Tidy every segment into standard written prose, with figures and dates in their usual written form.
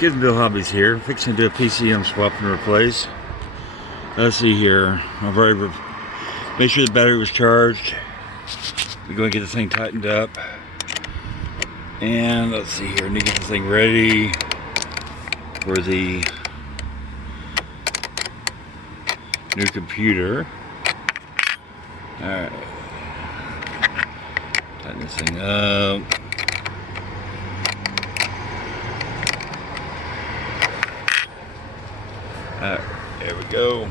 Kittenville Hobbies here, fixing to do a PCM swap and replace. Let's see here. I've already made sure the battery was charged. We're going to get this thing tightened up. And let's see here, I need to get this thing ready for the new computer. Alright. Tighten this thing up. Alright, there we go.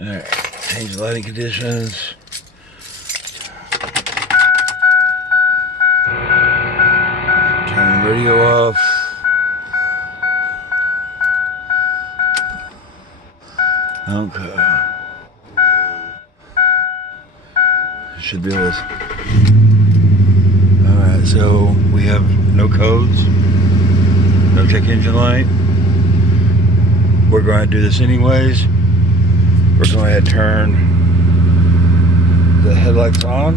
Alright, change the lighting conditions. Turn the radio off. Okay. Should be able to. Alright, so we have no codes, no check engine light. We're going to do this anyways. We're going to go ahead and turn the headlights on.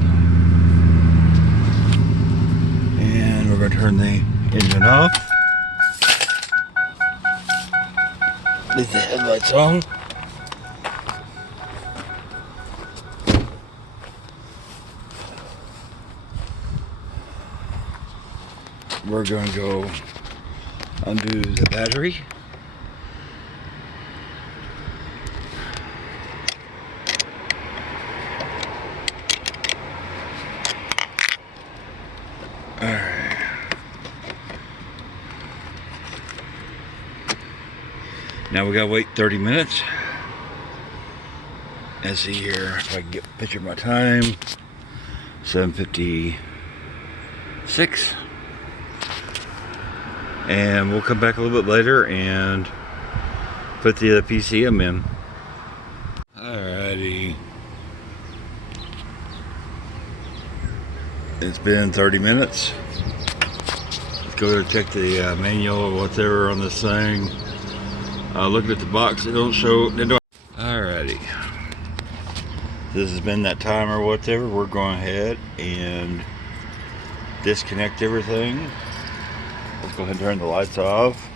And we're going to turn the engine off. Leave the headlights on. We're going to go undo the battery. Alright. Now we gotta wait 30 minutes. Let's see here if I can get a picture of my time. 7:56. And we'll come back a little bit later and put the PCM in. Alrighty. It's been 30 minutes. Let's go and check the manual or whatever on this thing. Looking at the box, it don't show. Alrighty. This has been that time or whatever. We're going ahead and disconnect everything. Let's go ahead and turn the lights off.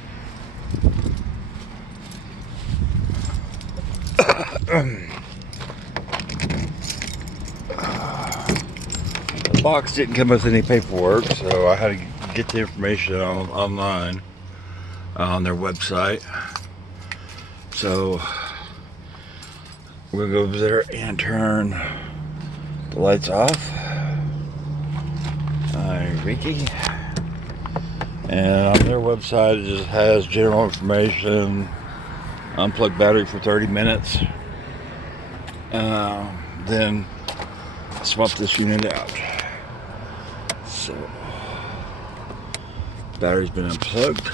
The box didn't come with any paperwork, so I had to get the information online on their website. So we're gonna go over there and turn the lights off. Ricky. And on their website, it just has general information. Unplug battery for 30 minutes. Then swap this unit out. So, battery's been unplugged.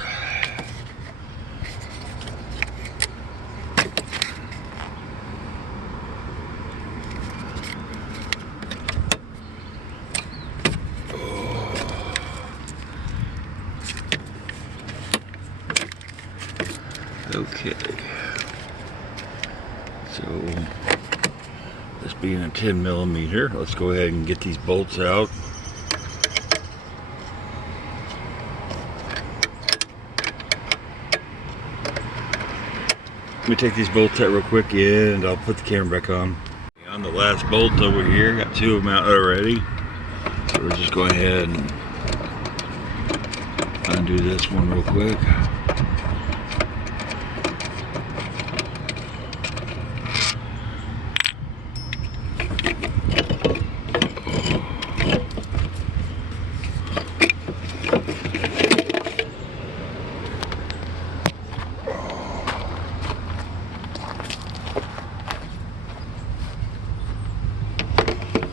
Okay, so this being a 10mm, let's go ahead and get these bolts out. Let me take these bolts out real quick and I'll put the camera back on. On the last bolt over here, got two of them out already. So we're just going ahead and undo this one real quick.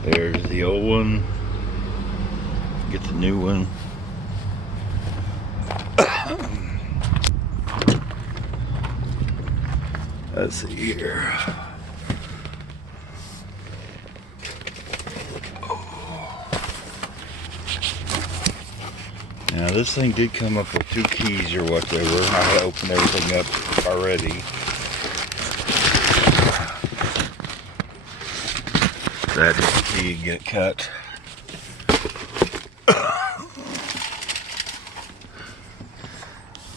There's the old one. Get the new one. Let's see here. Now this thing did come up with 2 keys or whatever. I had opened everything up already. That is the key to get it cut.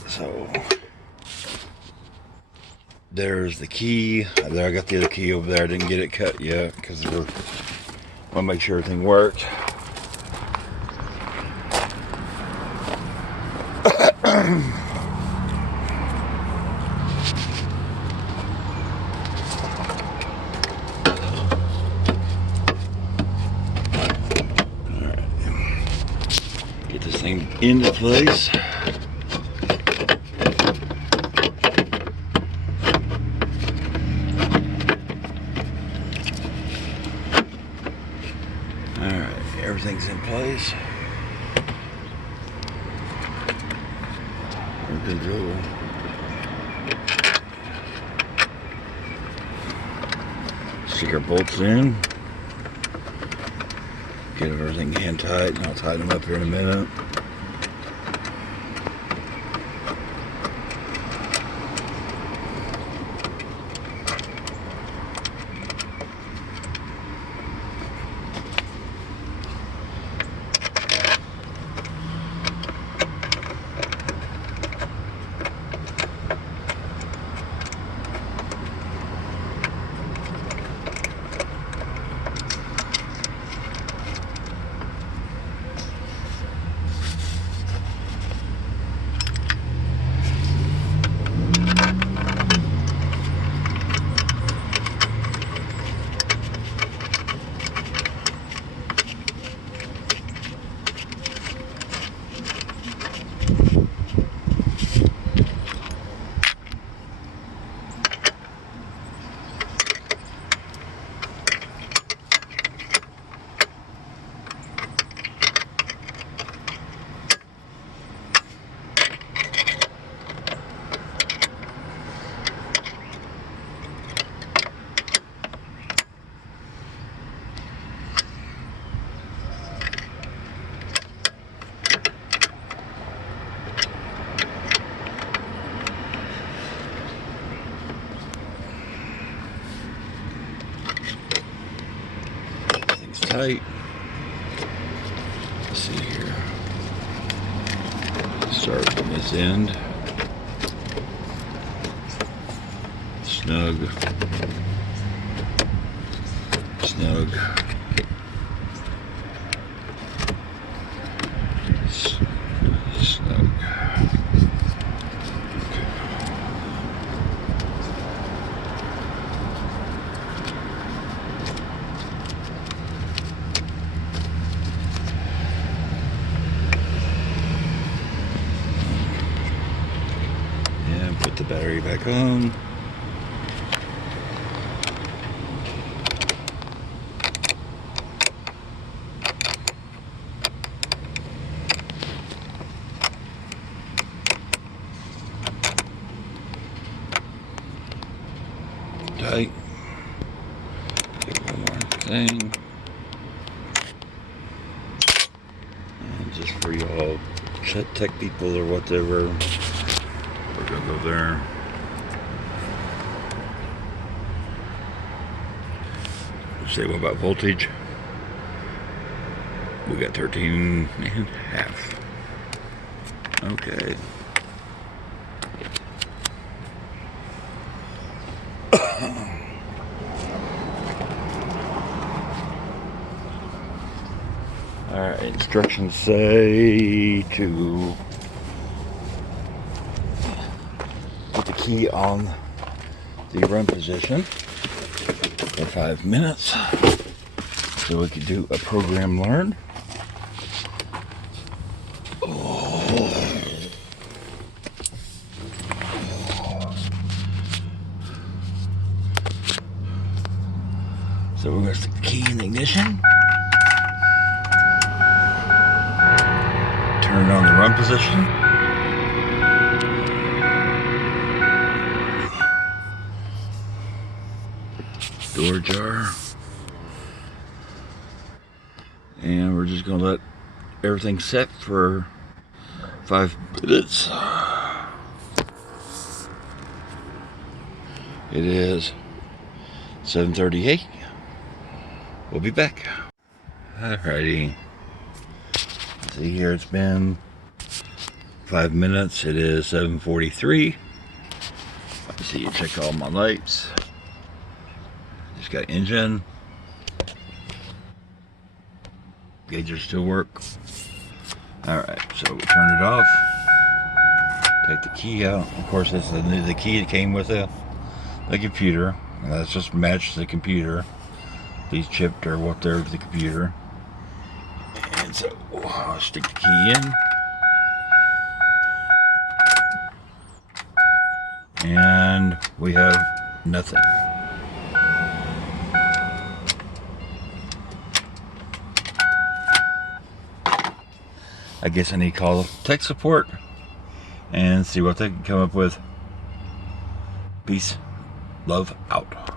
So there's the key. There, I got the other key over there. I didn't get it cut yet because we're want to make sure everything worked. Get this thing into place. Alright, everything's in place. We're good to go. Stick our bolts in. Get everything hand tight, and I'll tighten them up here in a minute. Tight. Let's see here. Start from this end. Snug. Snug. Snug. Put the battery back on. Tight. Get one more thing. And just for y'all tech people or whatever. We're gonna go there. Say what about voltage? We got 13.5. Okay. Alright, instructions say to put the key on the run position for 5 minutes so we could do a program learn. So we're going to stick the key in the ignition, turn it on the run position. Door jar, and we're just going to let everything set for 5 minutes. It is 7:38. We'll be back. Alrighty. See here, it's been 5 minutes. It is 7:43. Let's see, check all my lights. Just got engine. Gauges still work. Alright, so we'll turn it off. Take the key out. Of course, that's the key that came with the computer. That's just matched the computer. These chipped or what they're the computer. And so I'll stick the key in. And we have nothing. I guess I need to call tech support and see what they can come up with. Peace. Love out.